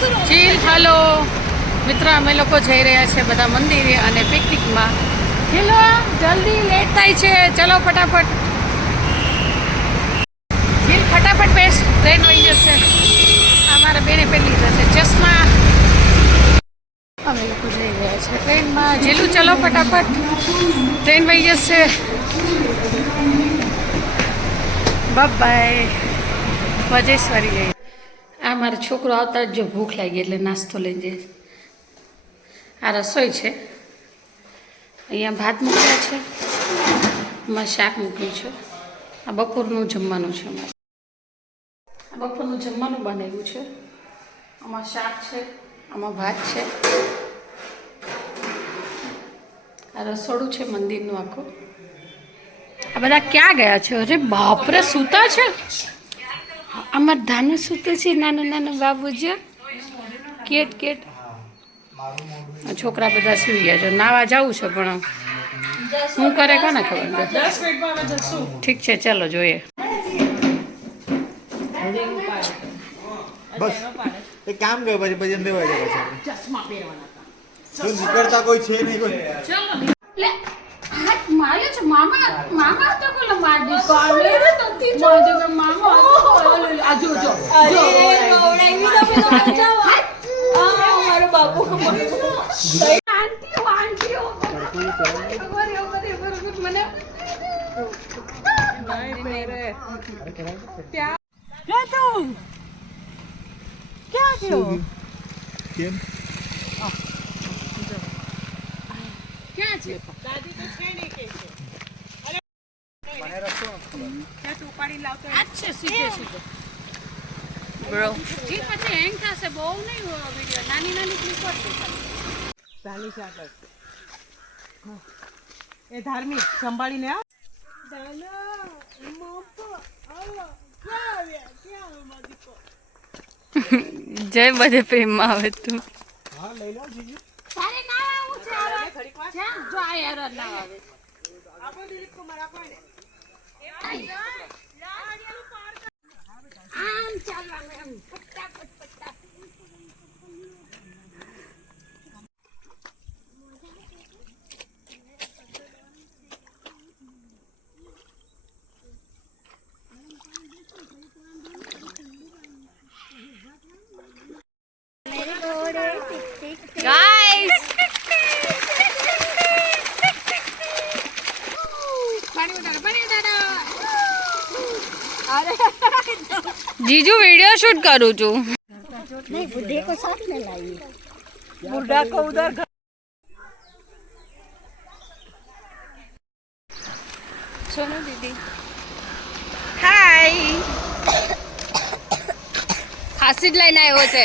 ચીલ hello. મિત્ર, અમે લોકો જઈ રહ્યા છે બધા મંદિરે અને પિકનિકમાં. ચલો જલ્દી લેટ થાય છે. ચલો ફટાફટ. ચીલ ફટાફટ બેસ. ટ્રેન વહી જશે. અમારા બેને પહેલી જશે ચશ્મા. અમે લોકો જઈ રહ્યા છે ટ્રેનમાં જેલું ચલો ફટાફટ. ટ્રેન વહી જશે. બાય વજેશ્વરી જઈ મારો છોકરો આવતા જ જો ભૂખ લાગી એટલે નાસ્તો લઈ જાય. આ રસોઈ છે. અહીંયા ભાત મૂક્યા છે. એમાં શાક મૂક્યું છે. આ બપોરનું જમવાનું છે અમારે. આ બપોરનું જમવાનું બનાવ્યું છે. આમાં શાક છે, આમાં ભાત છે. આ રસોડું છે મંદિરનું આખું. આ બધા ક્યાં ગયા છે? અરે બાપરે, સૂતા છે. આમાં ધાનું સૂતું છે નાનું નાનું બાબુજી. Cat cat. છોકરા બધા સુઈ ગયા છે. નાવા જવું છે પણ શું કરે કોને ખબર? ઠીક છે ચાલો જોઈએ. બસ. એ કામ કર પછી પછી અંદર જાય પછી. શું નીકળતા કોઈ છે નહીં કોઈ. લે હાથ માર્યો છે. મામા મામા તો કોલો માર દી કાલે માજો કે મામા આ જો જો જો આંટી આંટી મને કેમ ક્યાં છે આ જ છે સીધે સીધે બ્રો જી પછી હેંગ થશે. બહુ નહીં વીડિયો નાની નાની ક્લિપ જ ચાલીસ આગળ. એ ધાર્મિક સંભાળીને આ જય બધે પ્રેમમાં આવે તું. હા લઈ લો જીજુ. તારે ના આવું છે જ્યાં જો આ યાર ના આવે. આમ ચાલવાનું એમ ફટાફટ ફટાફટ ગાઈસ પાણી ઉતારો પાણી ઉતારો જીજુ વિડિયો શૂટ કરું છું. नहीं હાય હાસી જ લઈને આવ્યો છે.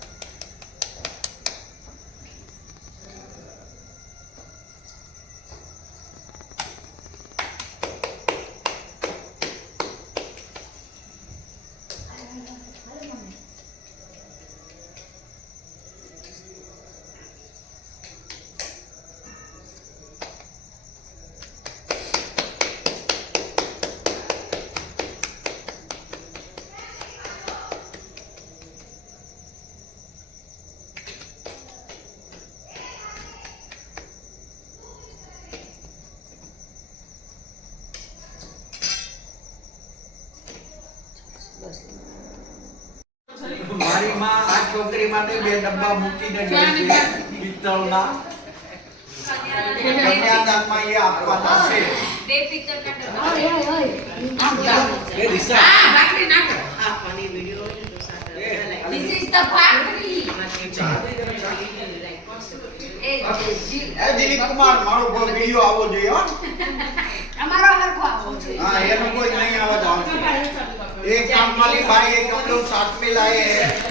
મારી માં આ છોકરી માટે બે ડબ્બા મૂકીને ગઈ છે પિત્તળના કન્યાદાનમાં એ આપવાના છે એ દિશા એ દિલીપ કુમાર મારો કોઈ વિડિયો આવવો જોઈએ હો હા એનો કોઈ નહીં આવવા દો એક કામ માલી ભાઈ એક કપડો સાથ में